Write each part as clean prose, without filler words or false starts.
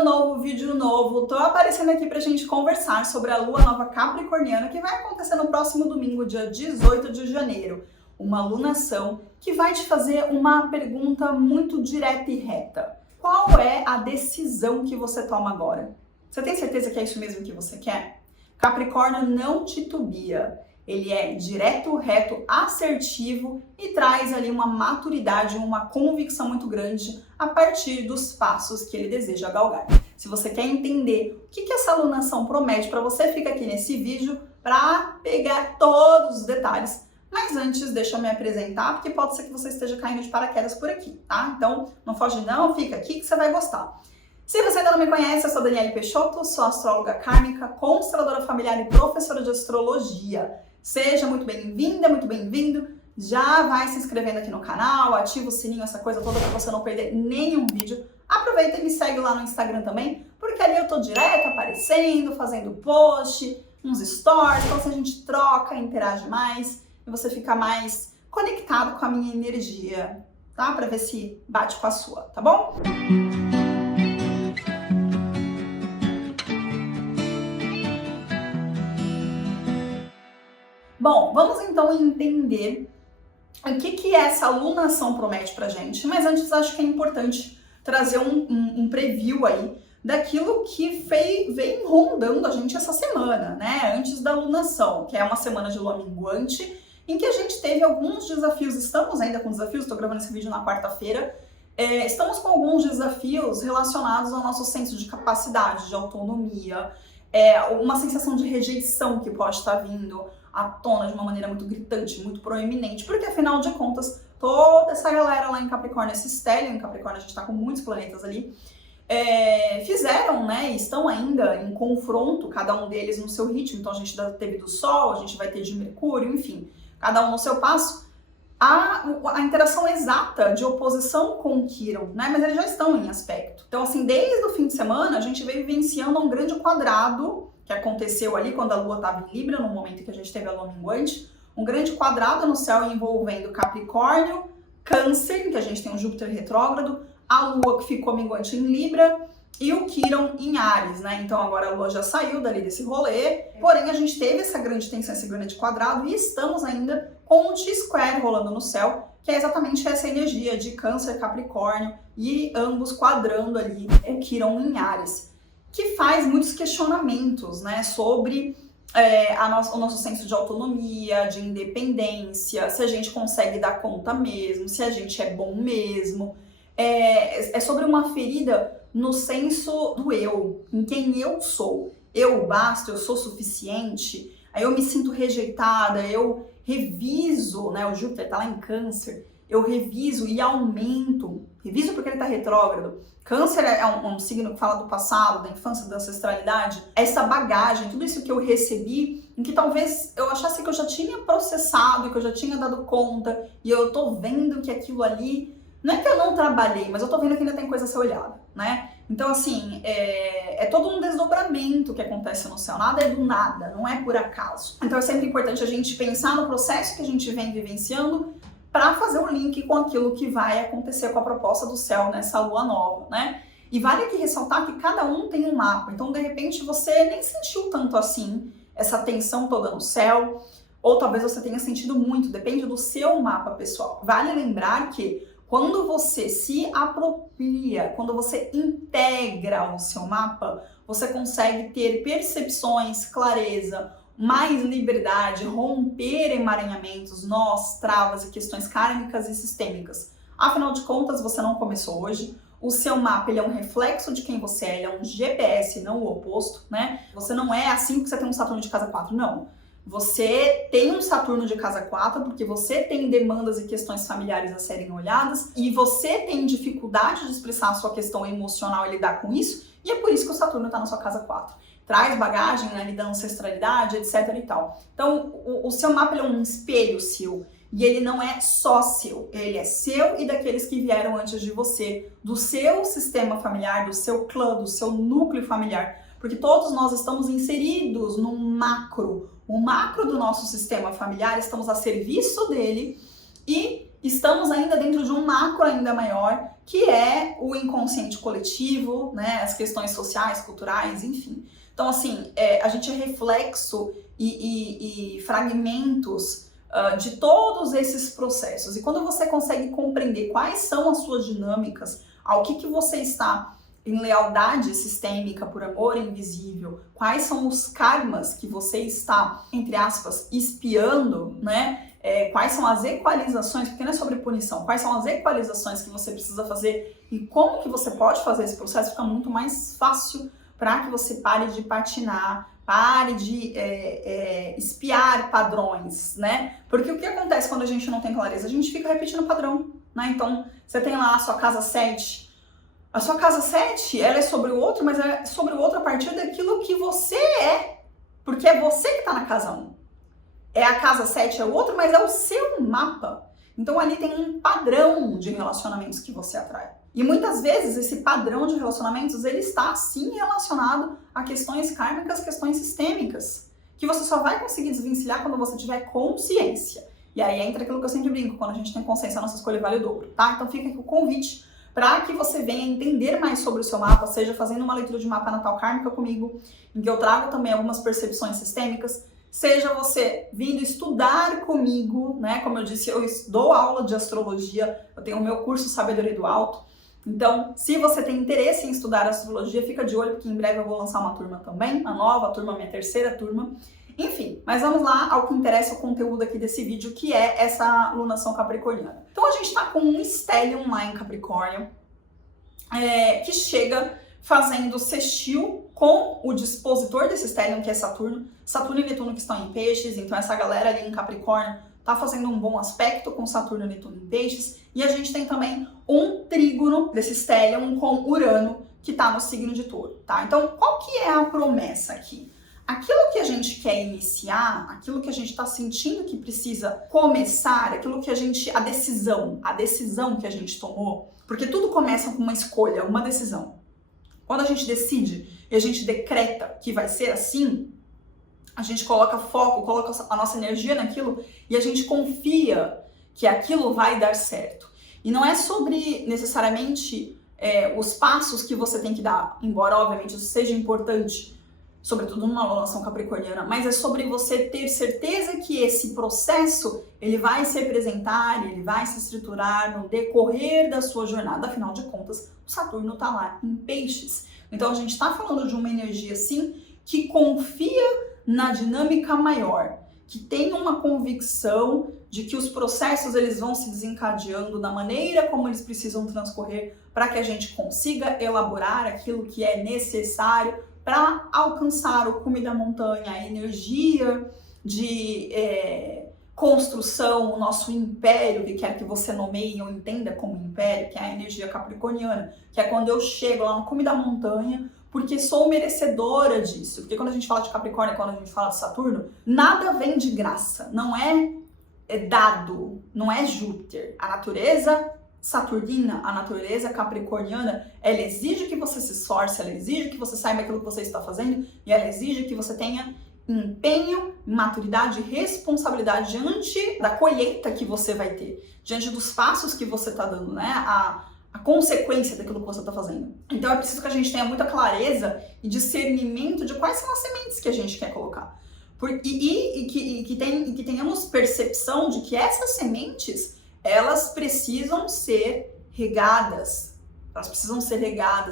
Ano novo, vídeo novo. Tô aparecendo aqui pra gente conversar sobre a lua nova capricorniana que vai acontecer no próximo domingo, dia 18 de janeiro. Uma lunação que vai te fazer uma pergunta muito direta e reta. Qual é a decisão que você toma agora? Você tem certeza que é isso mesmo que você quer? Capricórnio não titubia. Ele é direto, reto, assertivo e traz ali uma maturidade, uma convicção muito grande a partir dos passos que ele deseja galgar. Se você quer entender o que essa alunação promete para você, fica aqui nesse vídeo para pegar todos os detalhes. Mas antes, deixa eu me apresentar, porque pode ser que você esteja caindo de paraquedas por aqui, tá? Então, não foge não, fica aqui que você vai gostar. Se você ainda não me conhece, eu sou Daniele Peixoto, sou astróloga kármica, consteladora familiar e professora de astrologia. Seja muito bem-vinda, muito bem-vindo. Já vai se inscrevendo aqui no canal, ativa o sininho, essa coisa toda para você não perder nenhum vídeo. Aproveita e me segue lá no Instagram também, porque ali eu tô direto aparecendo, fazendo post, uns stories, então assim a gente troca, interage mais e você fica mais conectado com a minha energia, tá? Para ver se bate com a sua, tá bom? Bom, vamos então entender o que essa alunação promete pra gente, mas antes acho que é importante trazer um preview aí daquilo que vem rondando a gente essa semana, né? Antes da alunação, que é uma semana de lua minguante, em que a gente teve alguns desafios, estamos ainda com desafios, estou gravando esse vídeo na quarta-feira, estamos com alguns desafios relacionados ao nosso senso de capacidade, de autonomia, uma sensação de rejeição que pode estar vindo à tona de uma maneira muito gritante, muito proeminente, porque afinal de contas, toda essa galera lá em Capricórnio, esse estélio em Capricórnio, a gente tá com muitos planetas ali, fizeram, né, estão ainda em confronto, cada um deles no seu ritmo, então a gente teve do Sol, a gente vai ter de Mercúrio, enfim, cada um no seu passo, a interação exata de oposição com Quiron, né, mas eles já estão em aspecto. Então assim, desde o fim de semana, a gente veio vivenciando um grande quadrado, que aconteceu ali quando a Lua estava em Libra, no momento que a gente teve a Lua minguante, um grande quadrado no céu envolvendo Capricórnio, Câncer, que a gente tem um Júpiter retrógrado, a Lua que ficou minguante em Libra e o Quiron em Áries, né? Então agora a Lua já saiu dali desse rolê, porém a gente teve essa grande tensão, esse grande quadrado e estamos ainda com o T-Square rolando no céu, que é exatamente essa energia de Câncer, Capricórnio e ambos quadrando ali o Quiron em Áries, que faz muitos questionamentos, né, sobre o nosso senso de autonomia, de independência, se a gente consegue dar conta mesmo, se a gente é bom mesmo. É sobre uma ferida no senso do eu, em quem eu sou. Eu basto, eu sou suficiente, aí eu me sinto rejeitada, eu reviso, né, o Júpiter tá lá em Câncer, eu reviso e aumento, reviso porque ele está retrógrado. Câncer é um signo que fala do passado, da infância, da ancestralidade. Essa bagagem, tudo isso que eu recebi, em que talvez eu achasse que eu já tinha processado, que eu já tinha dado conta, e eu tô vendo que aquilo ali, não é que eu não trabalhei, mas eu tô vendo que ainda tem coisa a ser olhada, né? Então, assim, é todo um desdobramento que acontece no céu, nada é do nada, não é por acaso. Então é sempre importante a gente pensar no processo que a gente vem vivenciando, para fazer o link com aquilo que vai acontecer com a proposta do céu nessa lua nova, né? E vale aqui ressaltar que cada um tem um mapa, então de repente você nem sentiu tanto assim essa tensão toda no céu, ou talvez você tenha sentido muito, depende do seu mapa pessoal. Vale lembrar que quando você se apropria, quando você integra o seu mapa, você consegue ter percepções, clareza, mais liberdade, romper emaranhamentos, nós, travas e questões kármicas e sistêmicas. Afinal de contas, você não começou hoje, o seu mapa ele é um reflexo de quem você é, ele é um GPS, não o oposto, né? Você não é assim porque você tem um Saturno de casa 4, não. Você tem um Saturno de casa 4 porque você tem demandas e questões familiares a serem olhadas e você tem dificuldade de expressar a sua questão emocional e lidar com isso, e é por isso que o Saturno está na sua casa 4. Traz bagagem, né, da ancestralidade, etc e tal. Então, o seu mapa ele é um espelho seu, e ele não é só seu, ele é seu e daqueles que vieram antes de você, do seu sistema familiar, do seu clã, do seu núcleo familiar, porque todos nós estamos inseridos num macro, o macro do nosso sistema familiar, estamos a serviço dele, e estamos ainda dentro de um macro ainda maior, que é o inconsciente coletivo, né, as questões sociais, culturais, enfim. Então, assim, a gente é reflexo e fragmentos de todos esses processos. E quando você consegue compreender quais são as suas dinâmicas, ao que você está em lealdade sistêmica por amor invisível, quais são os karmas que você está, entre aspas, espiando, né? Quais são as equalizações, porque não é sobre punição, quais são as equalizações que você precisa fazer e como que você pode fazer esse processo, fica muito mais fácil para que você pare de patinar, pare de espiar padrões, né? Porque o que acontece quando a gente não tem clareza? A gente fica repetindo padrão, né? Então, você tem lá a sua casa 7. A sua casa 7, ela é sobre o outro, mas é sobre o outro a partir daquilo que você é. Porque é você que está na casa 1. A casa 7 é o outro, mas é o seu mapa. Então ali tem um padrão de relacionamentos que você atrai. E muitas vezes esse padrão de relacionamentos, ele está sim relacionado a questões kármicas, questões sistêmicas, que você só vai conseguir desvencilhar quando você tiver consciência. E aí entra aquilo que eu sempre brinco, quando a gente tem consciência, a nossa escolha vale o dobro, tá? Então fica aqui o convite para que você venha entender mais sobre o seu mapa, seja fazendo uma leitura de mapa natal kármica comigo, em que eu trago também algumas percepções sistêmicas, seja você vindo estudar comigo, né? Como eu disse, eu dou aula de astrologia, eu tenho o meu curso Sabedoria do Alto. Então, se você tem interesse em estudar astrologia, fica de olho, porque em breve eu vou lançar uma turma também, a nova turma, minha terceira turma. Enfim, mas vamos lá ao que interessa o conteúdo aqui desse vídeo, que é essa alunação capricorniana. Então a gente está com um stellium lá em Capricórnio, que chega fazendo sextil com o dispositor desse stellium, que é Saturno. Saturno e Netuno que estão em peixes, então essa galera ali em Capricórnio tá fazendo um bom aspecto com Saturno e Netuno em peixes. E a gente tem também um trígono desse stellium com Urano, que tá no signo de Touro, tá? Então, qual que é a promessa aqui? Aquilo que a gente quer iniciar, aquilo que a gente está sentindo que precisa começar, aquilo que a decisão que a gente tomou, porque tudo começa com uma escolha, uma decisão. Quando a gente decide e a gente decreta que vai ser assim, a gente coloca foco, coloca a nossa energia naquilo e a gente confia que aquilo vai dar certo. E não é sobre necessariamente os passos que você tem que dar, embora obviamente isso seja importante, sobretudo numa alunação capricorniana, mas é sobre você ter certeza que esse processo ele vai se apresentar, ele vai se estruturar no decorrer da sua jornada. Afinal de contas, o Saturno está lá em peixes. Então a gente está falando de uma energia assim que confia na dinâmica maior, que tem uma convicção de que os processos eles vão se desencadeando da maneira como eles precisam transcorrer para que a gente consiga elaborar aquilo que é necessário para alcançar o cume da montanha, a energia de construção, o nosso império, que quer que você nomeie ou entenda como império, que é a energia capricorniana, que é quando eu chego lá no cume da montanha, porque sou merecedora disso. Porque quando a gente fala de Capricórnio, quando a gente fala de Saturno, nada vem de graça, não é dado, não é Júpiter. A natureza saturnina, a natureza capricorniana, ela exige que você se esforce, ela exige que você saiba aquilo que você está fazendo e ela exige que você tenha empenho, maturidade e responsabilidade diante da colheita que você vai ter, diante dos passos que você está dando, né? A consequência daquilo que você está fazendo. Então é preciso que a gente tenha muita clareza e discernimento de quais são as sementes que a gente quer colocar. Que tenhamos percepção de que essas sementes elas precisam ser regadas,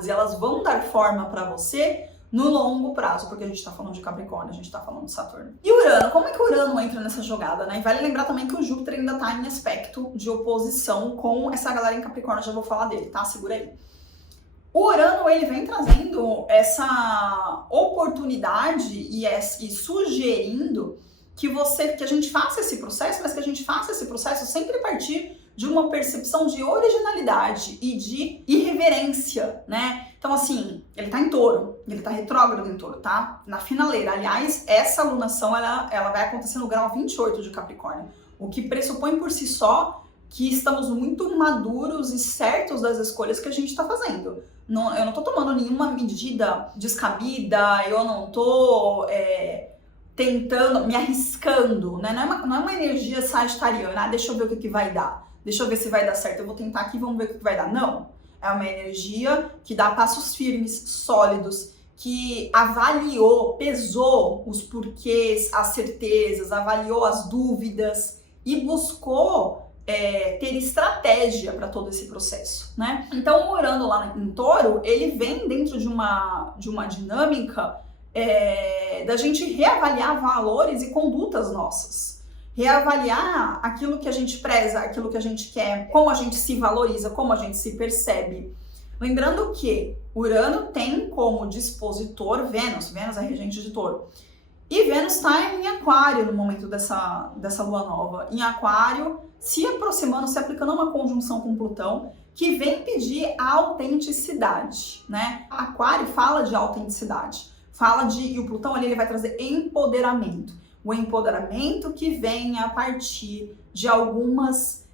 e elas vão dar forma para você no longo prazo, porque a gente está falando de Capricórnio, a gente está falando de Saturno. E Urano, como é que o Urano entra nessa jogada, né? E vale lembrar também que o Júpiter ainda está em aspecto de oposição com essa galera em Capricórnio, já vou falar dele, tá? Segura aí. O Urano, ele vem trazendo essa oportunidade e sugerindo que a gente faça esse processo, mas que a gente faça esse processo sempre a partir de uma percepção de originalidade e de irreverência, né? Então, assim, ele tá em Touro, ele tá retrógrado em Touro, tá? Na finaleira. Aliás, essa alunação, ela vai acontecer no grau 28 de Capricórnio, o que pressupõe por si só que estamos muito maduros e certos das escolhas que a gente tá fazendo. Eu não tô tomando nenhuma medida descabida, eu não tô tentando, me arriscando, né? Não é uma energia sagitariana, deixa eu ver o que vai dar. deixa eu ver se vai dar certo, eu vou tentar aqui, vamos ver o que vai dar. Não, é uma energia que dá passos firmes, sólidos, que avaliou, pesou os porquês, as certezas, avaliou as dúvidas e buscou ter estratégia para todo esse processo, né? Então, o Urano lá em Touro, ele vem dentro de uma dinâmica da gente reavaliar valores e condutas nossas. Reavaliar aquilo que a gente preza, aquilo que a gente quer, como a gente se valoriza, como a gente se percebe. Lembrando que Urano tem como dispositor Vênus é regente de Touro. E Vênus está em Aquário no momento dessa lua nova. Em Aquário, se aproximando, se aplicando a uma conjunção com Plutão, que vem pedir a autenticidade, né? Aquário fala de autenticidade, e o Plutão ali ele vai trazer empoderamento. O empoderamento que vem a partir de algumas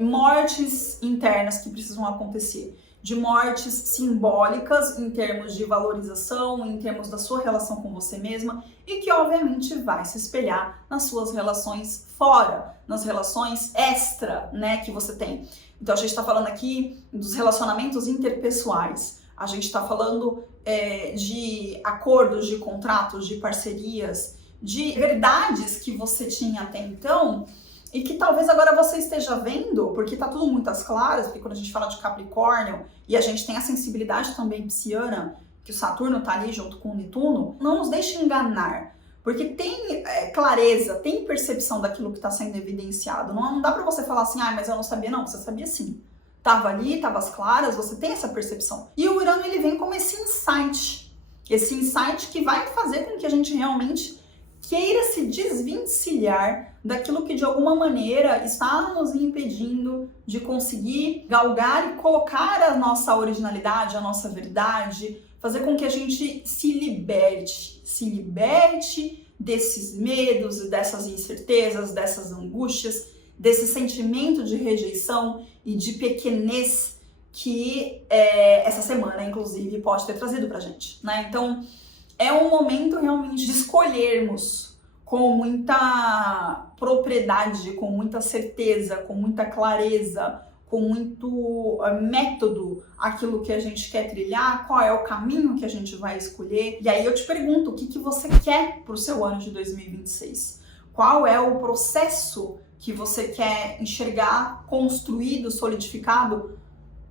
mortes internas que precisam acontecer. De mortes simbólicas em termos de valorização, em termos da sua relação com você mesma e que obviamente vai se espelhar nas suas relações fora, nas relações extra, né, que você tem. Então a gente está falando aqui dos relacionamentos interpessoais, a gente está falando de acordos, de contratos, de parcerias, de verdades que você tinha até então e que talvez agora você esteja vendo, porque tá tudo muito às claras, porque quando a gente fala de Capricórnio e a gente tem a sensibilidade também pisciana, que o Saturno tá ali junto com o Netuno, não nos deixe enganar, porque tem clareza, tem percepção daquilo que está sendo evidenciado. Não dá para você falar assim, mas eu não sabia. Não, você sabia sim. Tava ali, tava às claras, você tem essa percepção. E o Urano, ele vem como esse insight que vai fazer com que a gente realmente queira se desvencilhar daquilo que de alguma maneira está nos impedindo de conseguir galgar e colocar a nossa originalidade, a nossa verdade, fazer com que a gente se liberte desses medos, dessas incertezas, dessas angústias, desse sentimento de rejeição e de pequenez que essa semana, inclusive, pode ter trazido pra gente, né? Então, é um momento realmente de escolhermos com muita propriedade, com muita certeza, com muita clareza, com muito método aquilo que a gente quer trilhar, qual é o caminho que a gente vai escolher. E aí eu te pergunto, o que você quer para o seu ano de 2026? Qual é o processo que você quer enxergar construído, solidificado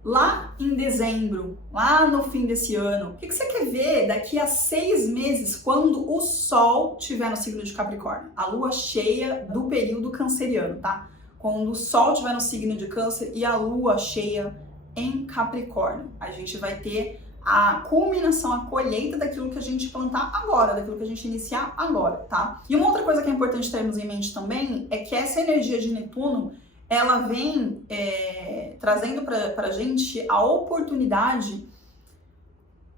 lá em dezembro, lá no fim desse ano? O que você quer ver daqui a 6 meses, quando o Sol estiver no signo de Capricórnio? A lua cheia do período canceriano, tá? Quando o Sol estiver no signo de Câncer e a lua cheia em Capricórnio. A gente vai ter a culminação, a colheita daquilo que a gente plantar agora, daquilo que a gente iniciar agora, tá? E uma outra coisa que é importante termos em mente também é que essa energia de Netuno, ela vem trazendo pra gente a oportunidade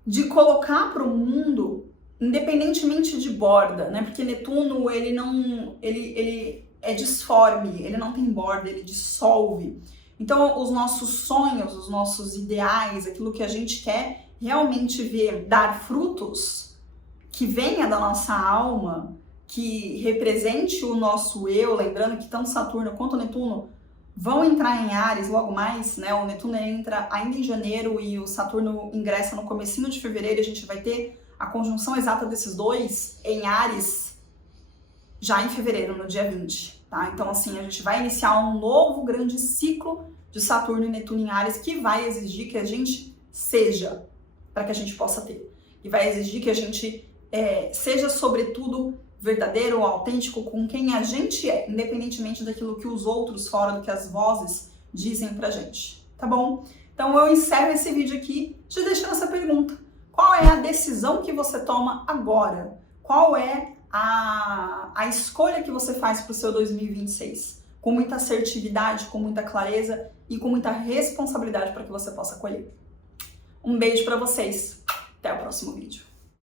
de colocar para o mundo, independentemente de borda, né? Porque Netuno, ele é disforme, ele não tem borda, ele dissolve. Então, os nossos sonhos, os nossos ideais, aquilo que a gente quer realmente ver dar frutos, que venha da nossa alma, que represente o nosso eu, lembrando que tanto Saturno quanto Netuno vão entrar em Áries logo mais, né? O Netuno entra ainda em janeiro e o Saturno ingressa no comecinho de fevereiro, a gente vai ter a conjunção exata desses dois em Áries já em fevereiro, no dia 20, tá? Então, assim, a gente vai iniciar um novo grande ciclo de Saturno e Netuno em Áries que vai exigir que a gente seja, para que a gente possa ter. E vai exigir que a gente seja, sobretudo, verdadeiro, autêntico com quem a gente é, independentemente daquilo que os outros fora, do que as vozes dizem pra gente, tá bom? Então eu encerro esse vídeo aqui te deixando essa pergunta. Qual é a decisão que você toma agora? Qual é a escolha que você faz pro seu 2026? Com muita assertividade, com muita clareza e com muita responsabilidade para que você possa colher. Um beijo para vocês. Até o próximo vídeo.